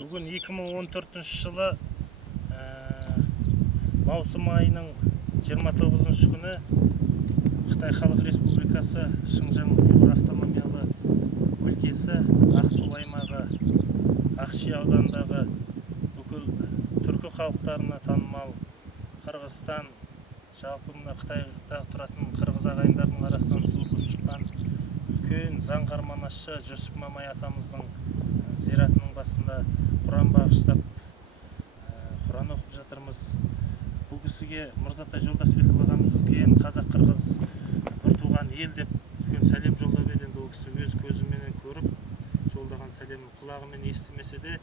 Бүгін 2014 жылы маусым айының 29 күні Қытай Халық Республикасы Шыңжаң Ұйғыр автономиялы өлкесі Ақсу аймағы Ақши ауданындағы бүкіл түркі халықтарына танымал Қырғызстан, жалпы мына Қытайда тұратын қырғыз ағайындардың арасынан суырылып шыққан үлкен заңғар манасшысы Жүсіп Мамай атамыздың зиратының басында Құран бағыштап Құран оқып жатырмыз. Бұл кісіге Мырзатай Жолдасбеков ағамыз үлкен қазақ-қырғыз бір туған ел деп үлкен сәлем жолдап еді. Ол кісі өз көзіменен көріп жолдаған сәлемін құлағымен естімесе де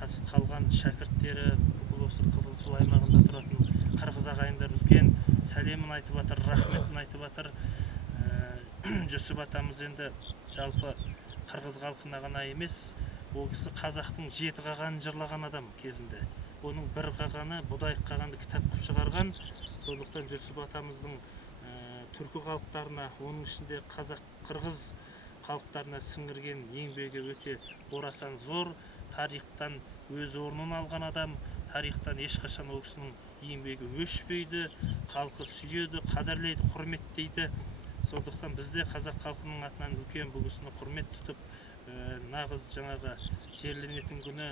қалған шәкірттері бүкіл осы Қызылсу аймағында тұратын қырғыз ағайындар үлкен сәлемін айтып жатыр, рахметін айтып жатыр. Жүсіп атамыз енді жалпы қырғыз халқына ғана емес, ол кісі қазақтың 7 қағанын жырлаған адам кезінде. Оның бір қағаны, Бұдайық қағанды кітап қылып шығарған. Сондықтан Жүсіп атамыздың түркі халықтарына, оның ішінде қазақ, қырғыз халықтарына сіңірген еңбегі өте орасан зор. Тарихтан өз орнын алған адам, тарихтан ешқашан ол кісінің еңбегі өшпейді, халқы сүйеді, қадірлейді, құрметтейді. Сондықтан бізде қазақ халқының атынан үлкен бұл кісіні құрмет тұтып, нағыз жаңағы жерленетін күні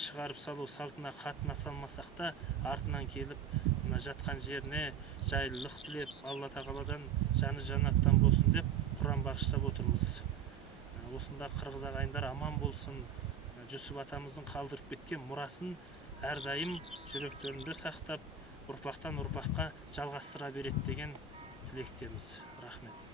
шығарып салу салтына қатынаса алмасақ та, артынан келіп мына жатқан жеріне жайлылық тілеп, Алла тағаладан жаны жаннаттан болсын деп Құран бағыштап отырмыз. Осында қырғыз ағайындар аман болсын, Жүсіп атамыздың қалдырып кеткен мұрасын әрдайым жүректерінде сақтап, ұрпақтан ұрпаққа жалғастыра береді деген тілектеміз. Рахмет.